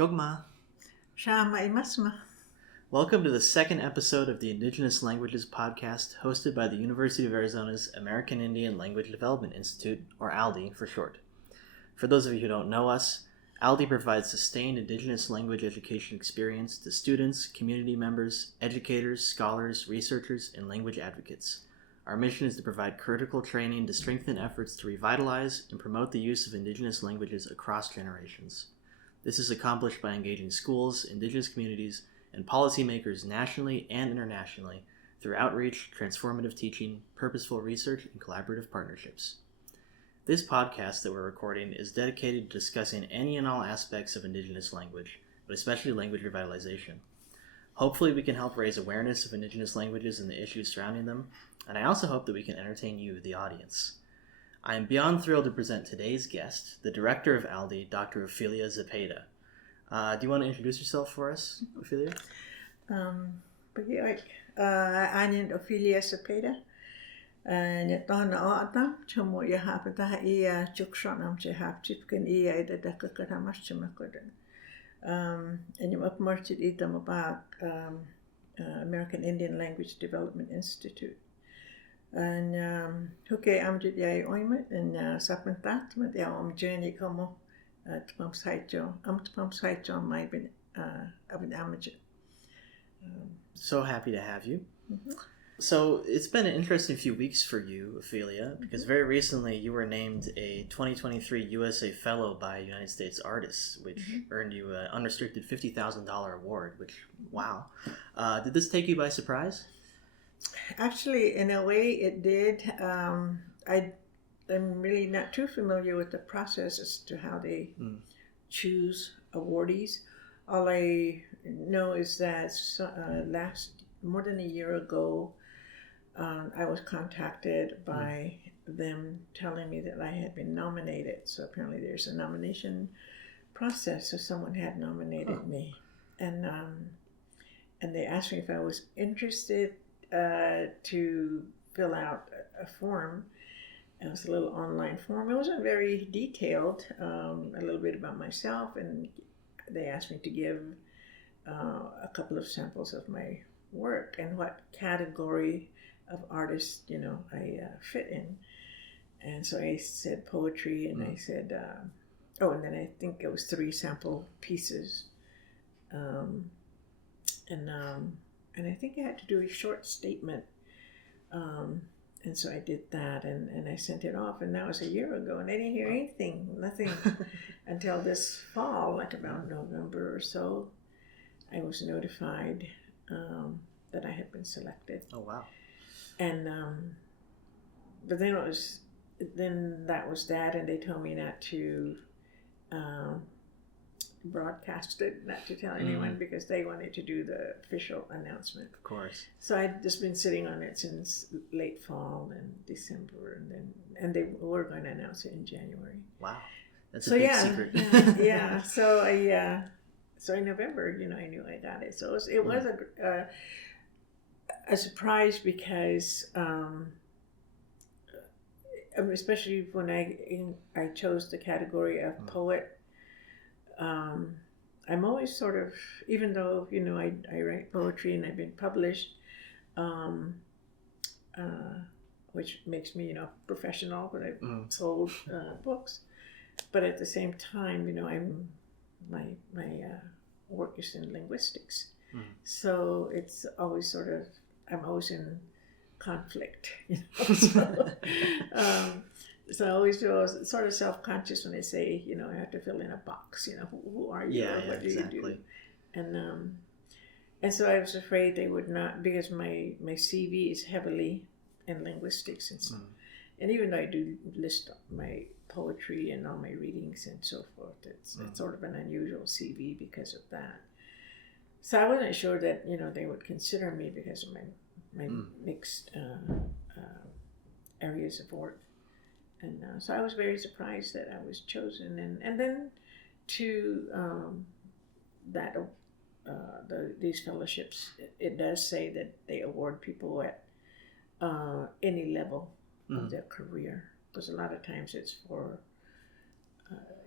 Jogma. Shama. Welcome to the second episode of the Indigenous Languages podcast hosted by the University of Arizona's American Indian Language Development Institute, or AILDI for short. For those of you who don't know us, AILDI provides sustained Indigenous language education experience to students, community members, educators, scholars, researchers, and language advocates. Our mission is to provide critical training to strengthen efforts to revitalize and promote the use of Indigenous languages across generations. This is accomplished by engaging schools, Indigenous communities, and policymakers nationally and internationally through outreach, transformative teaching, purposeful research, and collaborative partnerships. This podcast that we're recording is dedicated to discussing any and all aspects of Indigenous language, but especially language revitalization. Hopefully we can help raise awareness of Indigenous languages and the issues surrounding them, and I also hope that we can entertain you, the audience. I am beyond thrilled to present today's guest, the director of AILDI, Dr. Ofelia Zepeda. Do you want to introduce yourself for us, Ofelia? I'm Ofelia Zepeda. And on Adam, Chamo Yahabata, Ia Jukshanam Jehab, Chipkin Ia, the Dakakamachimakodan. And you upmarched item about American Indian Language Development Institute. And Huke Amjid Oimet and Sapantat, with the journey como at Pump Site on my bin Amjid. So happy to have you. Mm-hmm. So it's been an interesting few weeks for you, Ofelia, because very recently you were named a 2023 USA Fellow by United States Artists, which earned you an unrestricted $50,000 award, which, wow. Did this take you by surprise? Actually, in a way, it did. I'm really not too familiar with the process as to how they choose awardees. All I know is that more than a year ago, I was contacted by them telling me that I had been nominated. So apparently there's a nomination process. So someone had nominated me. And they asked me if I was interested to fill out a form. It was a little online form. It wasn't very detailed, a little bit about myself, and they asked me to give a couple of samples of my work and what category of artist, I fit in. And so I said poetry, and I said, and then I think it was 3 sample pieces. And I think I had to do a short statement. And so I did that, and I sent it off, and that was a year ago, and I didn't hear nothing until this fall, like about November or so. I was notified that I had been selected. Oh, wow. And but then that was that, and they told me not to broadcast it, not to tell anyone, because they wanted to do the official announcement. Of course. So I'd just been sitting on it since late fall and December, and they were going to announce it in January. Wow, that's a big secret. Yeah. So in November, I knew I got it. So it was a surprise because, especially when I chose the category of poet. I'm always sort of, even though, I write poetry and I've been published, which makes me, professional, but I've sold books. But at the same time, my work is in linguistics. So it's always I'm always in conflict, So I always feel sort of self-conscious when they say, I have to fill in a box, who are you, or what do you do? And so I was afraid they would not, because my CV is heavily in linguistics, and even though I do list my poetry and all my readings and so forth, it's sort of an unusual CV because of that. So I wasn't sure that, they would consider me because of my mixed areas of work. And so I was very surprised that I was chosen, and then to these fellowships, it does say that they award people at any level of their career, because a lot of times it's for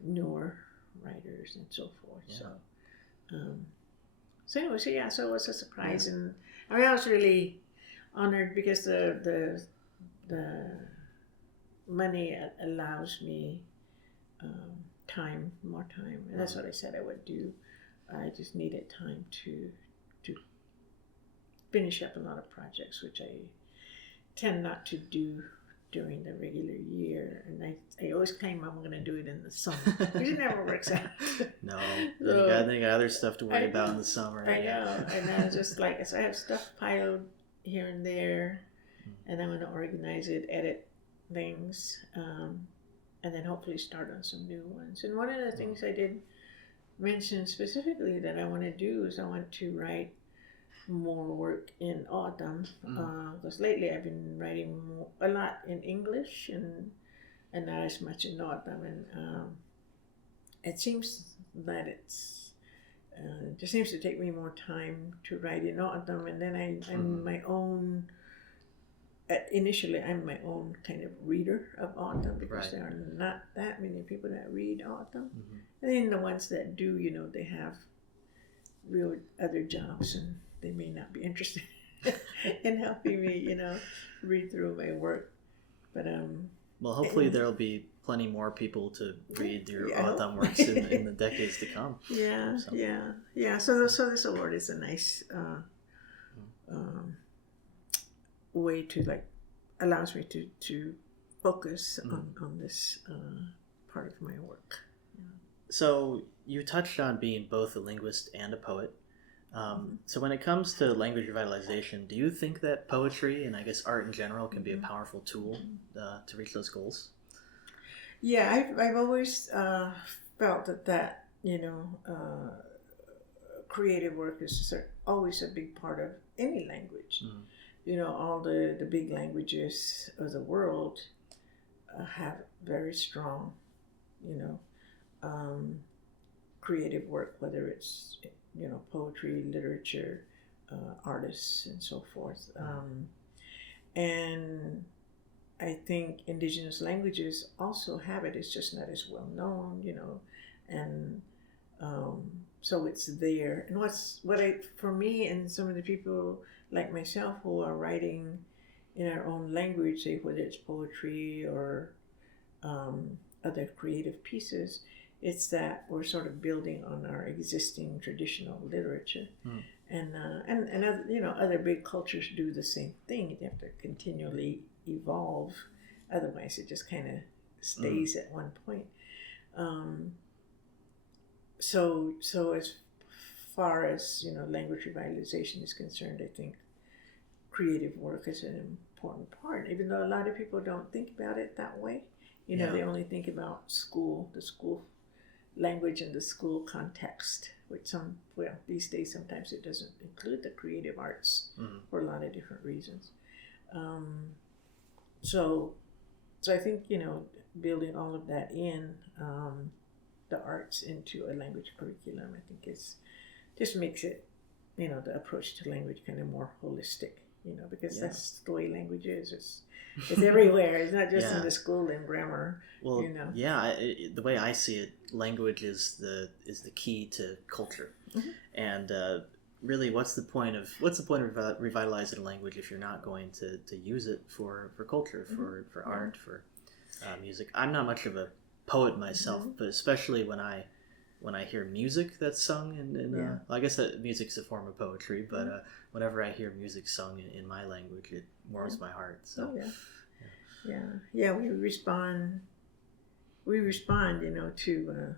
newer writers and so forth. Yeah. So anyway, so it was a surprise, and I mean I was really honored because the money allows me more time, and that's what I said I would do. I just needed time to finish up a lot of projects, which I tend not to do during the regular year, and I always claim I'm going to do it in the summer, which it never works out. No, they got other stuff to worry about in the summer. I know, and I was just like, so I have stuff piled here and there, and I'm going to organize it, edit things, and then hopefully start on some new ones. And one of the things I did mention specifically that I want to do is I want to write more work in autumn, because lately I've been writing a lot in English and not as much in autumn, and it seems that it just seems to take me more time to write in autumn, and then I'm my own. Initially, I'm my own kind of reader of autumn because there are not that many people that read autumn, and then the ones that do, they have real other jobs and they may not be interested in helping me, read through my work. But well, hopefully there'll be plenty more people to read your autumn works in the decades to come. Yeah. So this award is a nice way to allows me to focus on this part of my work. So you touched on being both a linguist and a poet. So when it comes to language revitalization, do you think that poetry and I guess art in general can be a powerful tool to reach those goals? Yeah, I've always felt that creative work is always a big part of any language. All the big languages of the world have very strong, creative work, whether it's poetry, literature, artists, and so forth. And I think indigenous languages also have it. It's just not as well known, and so it's there. And for me and some of the people like myself who are writing in our own language, say whether it's poetry or other creative pieces, it's that we're sort of building on our existing traditional literature, and other, other big cultures do the same thing. You have to continually evolve, otherwise it just kind of stays at one point. So as far as language revitalization is concerned, I think creative work is an important part, even though a lot of people don't think about it that way. They only think about the school language and the school context, which these days sometimes it doesn't include the creative arts for a lot of different reasons. So I think building all of that in the arts into a language curriculum, I think just makes it the approach to language kind of more holistic. Because that's the way language is. It's everywhere. It's not just in the school and grammar. Well, the way I see it, language is the key to culture, and really, what's the point of revitalizing a language if you're not going to use it for culture, for art, for music? I'm not much of a poet myself, but especially when I hear music that's sung in I guess that music's a form of poetry, but whenever I hear music sung in my language, it warms my heart. So we respond to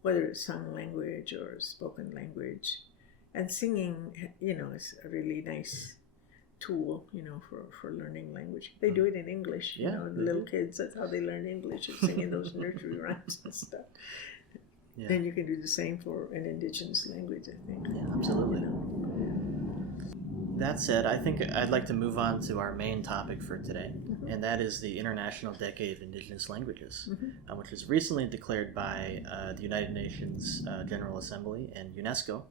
whether it's sung language or spoken language, and singing is a really nice tool for learning language. They do it in English, the little kids, that's how they learn English, is singing those nursery rhymes and stuff. Then you can do the same for an indigenous language, I think. Yeah, absolutely. That said, I think I'd like to move on to our main topic for today, and that is the International Decade of Indigenous Languages, which was recently declared by the United Nations General Assembly and UNESCO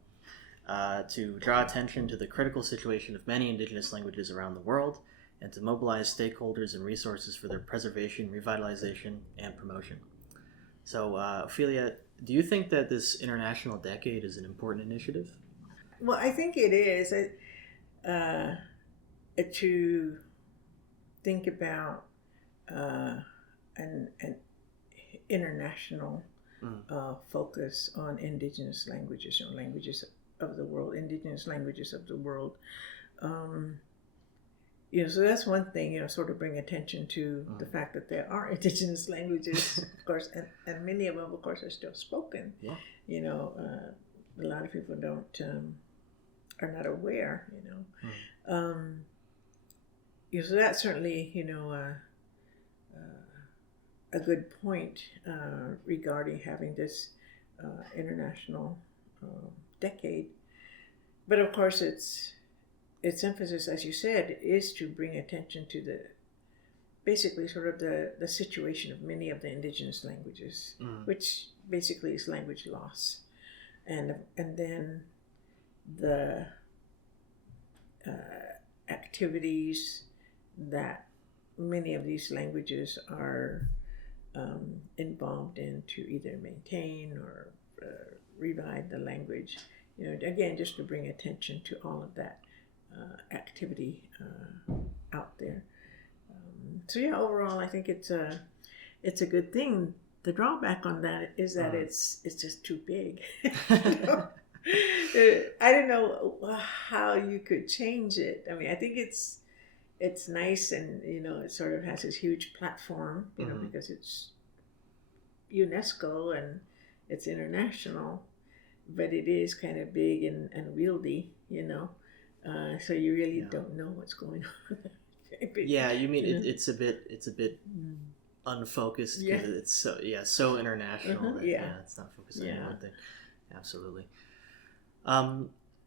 to draw attention to the critical situation of many indigenous languages around the world and to mobilize stakeholders and resources for their preservation, revitalization, and promotion. So, Ofelia, Do you think that this International Decade is an important initiative? Well, I think it is. To think about an international focus on indigenous languages, languages of the world, indigenous languages of the world. So that's one thing, sort of bring attention to the fact that there are indigenous languages, of course, and many of them, of course, are still spoken. Yeah. A lot of people are not aware, so that's certainly, a good point regarding having this international decade. But of course, its emphasis, as you said, is to bring attention to basically sort of the situation of many of the indigenous languages, which basically is language loss, and then the activities that many of these languages are involved in to either maintain or revive the language. Again, just to bring attention to all of that activity out there. So yeah, overall, I think it's a good thing. The drawback on that is that it's just too big. I don't know how you could change it. I mean, I think it's nice, and it sort of has this huge platform, because it's UNESCO and it's international, but it is kind of big and wieldy, so you really don't know what's going on. Yeah, you mean it's a bit unfocused because it's so international that it's not focused on one thing. Absolutely.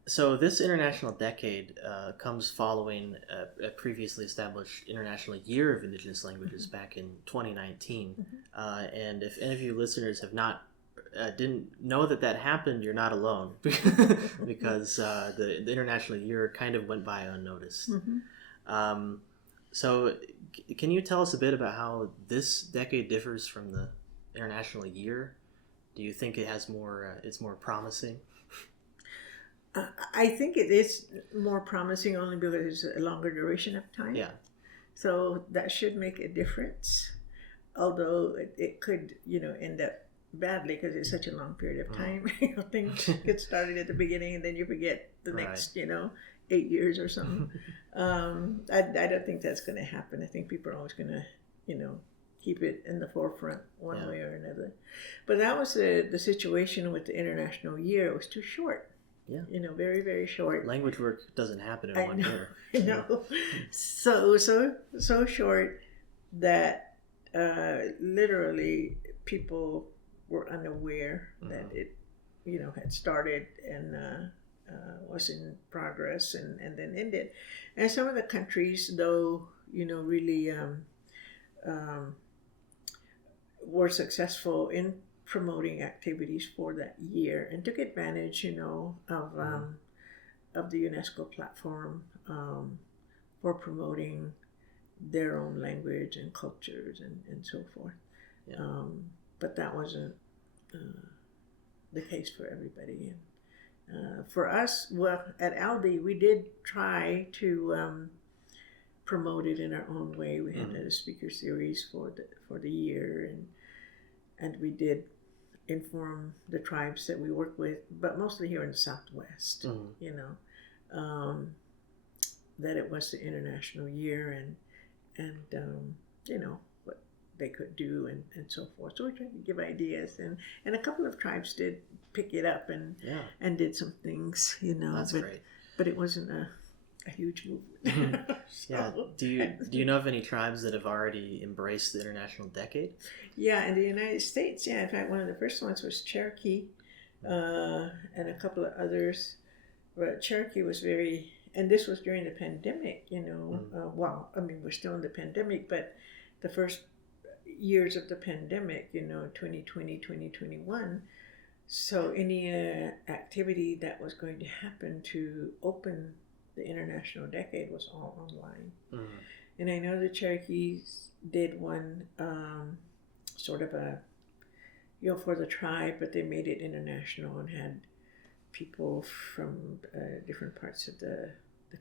So this International Decade comes following a previously established International Year of Indigenous Languages back in 2019. And if any of you listeners have not didn't know that happened, you're not alone, because the International Year kind of went by unnoticed. So can you tell us a bit about how this decade differs from the International Year? Do you think it has it's more promising? I think it is more promising only because it's a longer duration of time. Yeah. So that should make a difference. Although it could, end up badly because it's such a long period of time. Things get started at the beginning and then you forget the next, 8 years or something. I don't think that's going to happen. I think people are always going to, keep it in the forefront one way or another. But that was the situation with the International Year. It was too short. Yeah. Very, very short. Language work doesn't happen in 1 year. I know. So short that literally people were unaware that it, had started and was in progress and then ended. And some of the countries, though, really were successful in promoting activities for that year and took advantage, of the UNESCO platform for promoting their own language and cultures and so forth. Yeah. But that wasn't the case for everybody. And for us, well, at AILDI, we did try to promote it in our own way. We had a speaker series for the year, and we did inform the tribes that we work with, but mostly here in the Southwest, that it was the International Year and what they could do and so forth. So we tried to give ideas, and a couple of tribes did pick it up and did some things, That's great. But it wasn't a huge movement. Yeah. Do you know of any tribes that have already embraced the International Decade? Yeah, in the United States, in fact, one of the first ones was Cherokee, and a couple of others. But Cherokee was and this was during the pandemic, we're still in the pandemic, but the first years of the pandemic, 2020, 2021. So any activity that was going to happen to open the International Decade was all online. And I know the Cherokees did one sort of a for the tribe, but they made it international and had people from different parts of the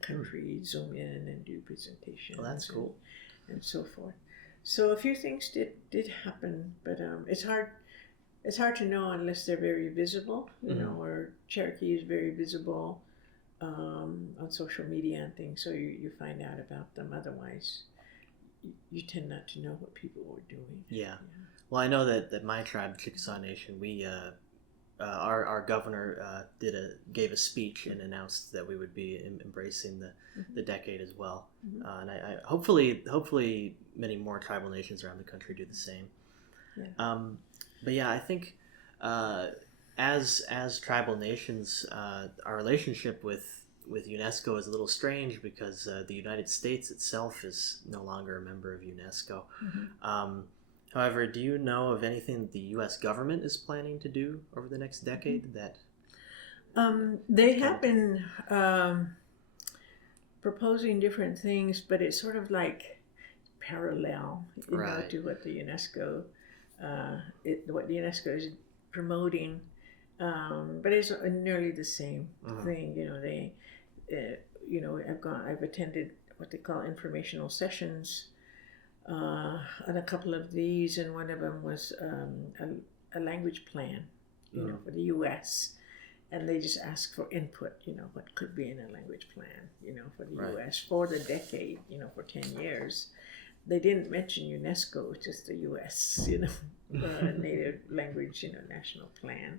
country zoom in and do presentations. Well, that's cool. And so forth. So a few things did happen, but it's hard to know unless they're very visible, you know, or Cherokee is very visible on social media and things, so you find out about them. Otherwise, you tend not to know what people were doing. Yeah. Well, I know that my tribe, Chickasaw Nation, we our governor gave a speech and announced that we would be embracing the decade as well. And I hopefully many more tribal nations around the country do the same. Yeah. But yeah, I think as tribal nations, our relationship with UNESCO is a little strange because the United States itself is no longer a member of UNESCO. However, do you know of anything that the U.S. government is planning to do over the next decade that? They have been proposing different things, but it's sort of like parallel, you know, to what the UNESCO is promoting, but it's nearly the same thing. You know, they, I've attended what they call informational sessions on a couple of these, and one of them was a language plan, you know, for the U.S. And they just asked for input, you know, what could be in a language plan, you know, for the U.S. for the decade, you know, for 10 years. They didn't mention UNESCO, just the U.S., you know, native language, you know, national plan.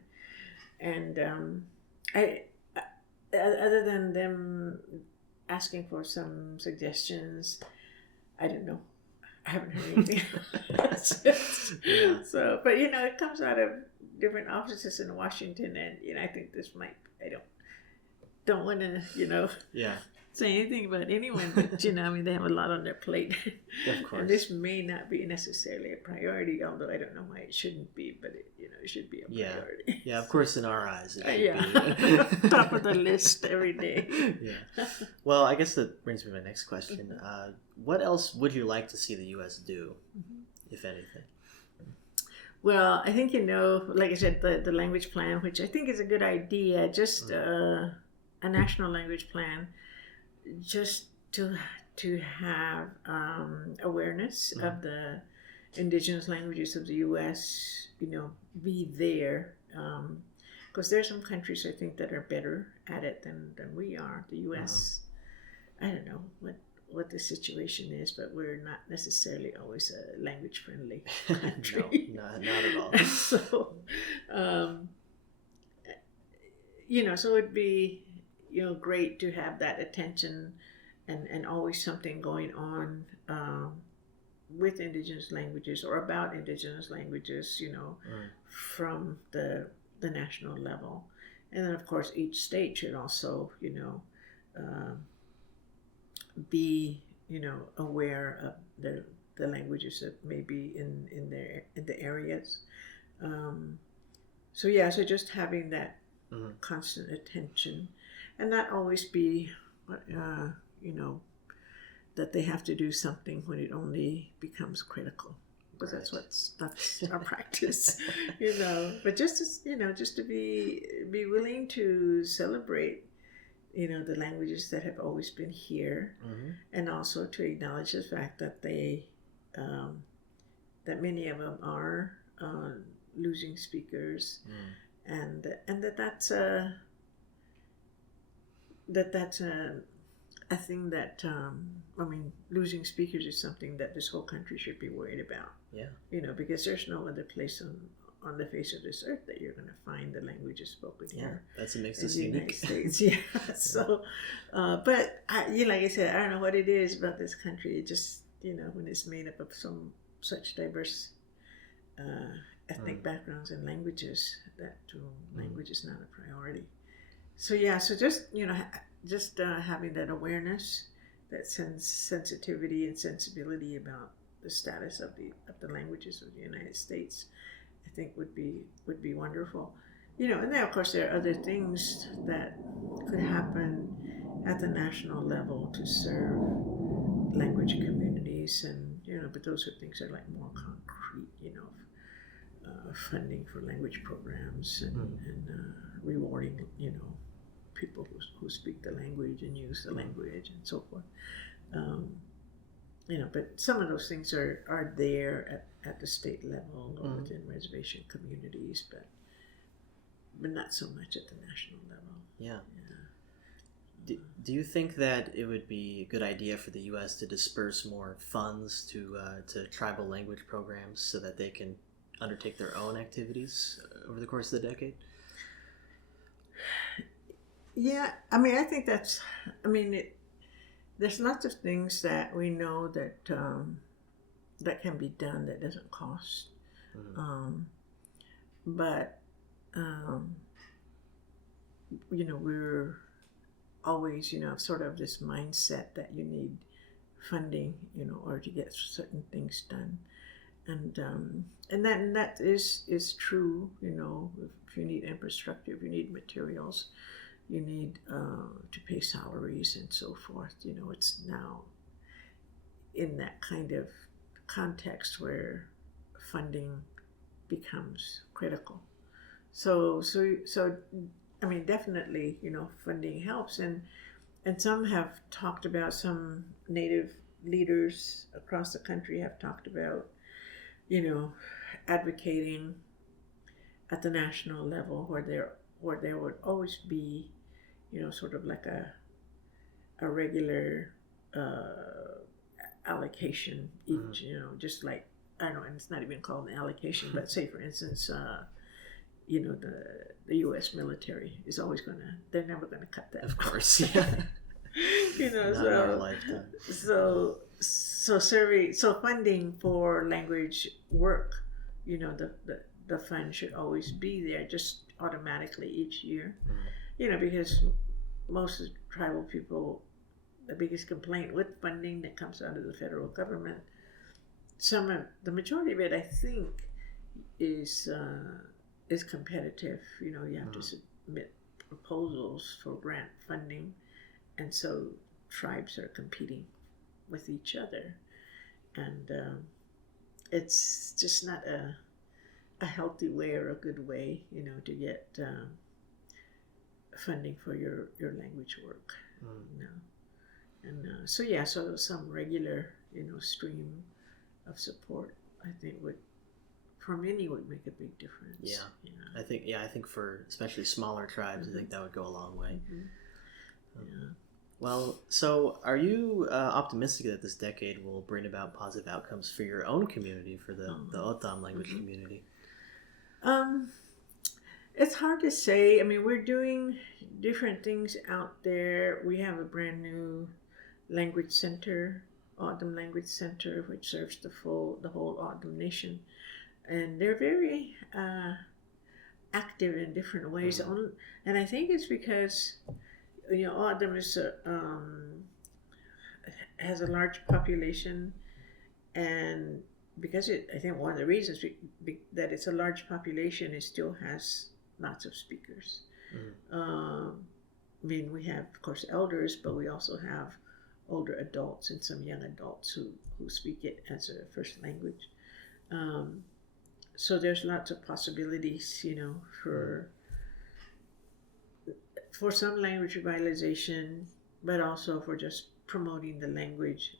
And other than them asking for some suggestions, I don't know. I haven't heard anything. So, but you know, it comes out of different offices in Washington, and you know, I think this might. I don't want to, you know, say anything about anyone, but you know, I mean, they have a lot on their plate. Of course. And this may not be necessarily a priority, although I don't know why it shouldn't be, but it should be a priority. Yeah, of course, in our eyes, it should be top of the list every day. Yeah. Well, I guess that brings me to my next question. What else would you like to see the U.S. do, if anything? Well, I think, you know, like I said, the language plan, which I think is a good idea, just a national language plan, just to have awareness of the indigenous languages of the U.S., you know, be there. Because there are some countries, I think, that are better at it than we are. The U.S., I don't know what the situation is, but we're not necessarily always a language-friendly country. No, not at all. So, you know, so it'd be, you know, great to have that attention and always something going on with indigenous languages or about indigenous languages, you know, from the national level. And then, of course, each state should also, you know, be, you know, aware of the languages that may be in the areas. So just having that constant attention, and not always be, you know, that they have to do something when it only becomes critical, because that's our practice, you know. But just to be willing to celebrate, you know, the languages that have always been here, and also to acknowledge the fact that they, that many of them are losing speakers, and that's a thing that I mean, losing speakers is something that this whole country should be worried about. Yeah, you know, because there's no other place on the face of this earth that you're going to find the languages spoken here. That's what makes us in the unique. United States. So, but like I said, I don't know what it is about this country. It just, you know, when it's made up of such diverse ethnic backgrounds and languages, that language is not a priority. So so just, you know, having that awareness, that sensitivity and sensibility about the status of the languages of the United States, I think would be wonderful. You know, and then of course there are other things that could happen at the national level to serve language communities, and you know, but those are things that are like more concrete, you know, funding for language programs and rewarding, people who speak the language and use the language and so forth. But some of those things are there at the state level or within reservation communities, but not so much at the national level. Yeah. Do you think that it would be a good idea for the U.S. to disperse more funds to tribal language programs so that they can undertake their own activities over the course of the decade? Yeah, I think there's lots of things that we know that that can be done that doesn't cost. But we're always, sort of this mindset that you need funding, or to get certain things done, and that is true. If you need infrastructure, if you need materials, you need to pay salaries and so forth. It's now in that kind of context where funding becomes critical. So definitely, funding helps, and some have talked about, some Native leaders across the country have talked about, advocating at the national level where there would always be, sort of like a regular allocation each, just like, I don't know, and it's not even called an allocation, but say for instance, the U.S. military is always they're never gonna cut that. Of course, yeah. Not in our lifetime. So funding for language work, the fund should always be there, just automatically each year. Because most of the tribal people, the biggest complaint with funding that comes out of the federal government, the majority of it, I think, is competitive. You have to submit proposals for grant funding, and so tribes are competing with each other, and it's just not a healthy way or a good way, to get funding for your language work. And so some regular, stream of support, I think for many would make a big difference. Yeah. I think for especially smaller tribes, I think that would go a long way. Well, so are you optimistic that this decade will bring about positive outcomes for your own community, for the O'odham language community? It's hard to say. We're doing different things out there. We have a brand new language center, O'odham Language Center, which serves the whole O'odham Nation. And they're very active in different ways. And I think it's because, O'odham has a large population, and because I think one of the reasons that it's a large population, it still has lots of speakers. We have, of course, elders, but we also have older adults and some young adults who speak it as a first language. So there's lots of possibilities, for some language revitalization, but also for just promoting the language,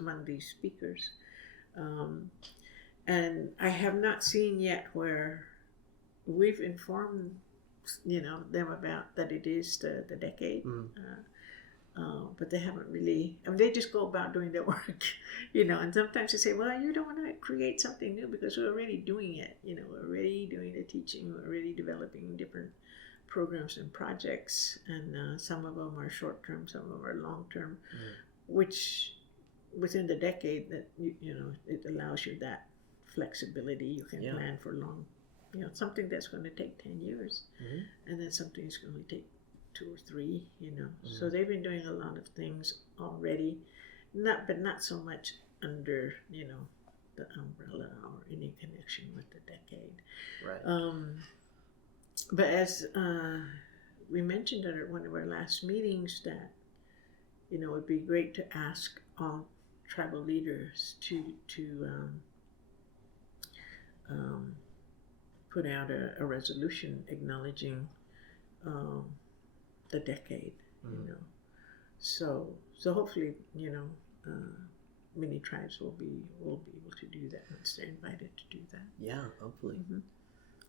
among these speakers. And I have not seen yet where we've informed, them about that it is the decade. But they haven't really, they just go about doing their work, and sometimes they say, well, you don't want to create something new because we're already doing it, we're already doing the teaching, we're already developing different programs and projects, and some of them are short-term, some of them are long-term, which within the decade that, it allows you that flexibility. You can plan for long, something that's going to take 10 years, and then something is going to take 2 or 3, So they've been doing a lot of things already, but not so much under, the umbrella or any connection with the decade. Right. But as we mentioned at one of our last meetings, that, it would be great to ask all tribal leaders to put out a resolution acknowledging the decade, So hopefully, many tribes will be able to do that once they're invited to do that. Yeah, hopefully. Mm-hmm.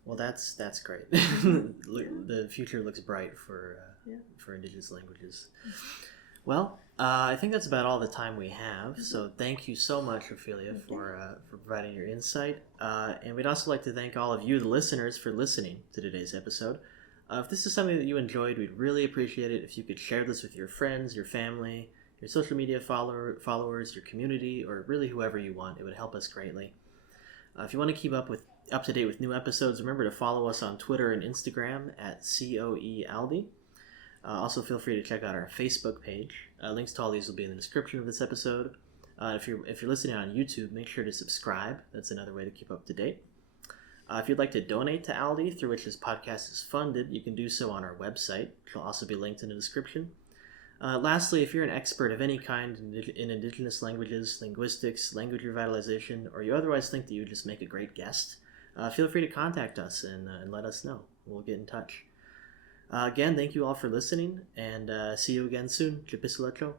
Well, that's great. The future looks bright for Indigenous languages. Well, I think that's about all the time we have. So thank you so much, Ofelia, for providing your insight. And we'd also like to thank all of you, the listeners, for listening to today's episode. If this is something that you enjoyed, we'd really appreciate it if you could share this with your friends, your family, your social media followers, your community, or really whoever you want. It would help us greatly. If you want to keep up to date with new episodes, remember to follow us on Twitter and Instagram at COEALDI. Also, feel free to check out our Facebook page. Links to all these will be in the description of this episode. If you're listening on YouTube, make sure to subscribe. That's another way to keep up to date. If you'd like to donate to AILDI, through which this podcast is funded, you can do so on our website, which will also be linked in the description. Lastly, if you're an expert of any kind in Indigenous languages, linguistics, language revitalization, or you otherwise think that you would just make a great guest, feel free to contact us and let us know. We'll get in touch. Again, thank you all for listening, and see you again soon. Chipisulacho.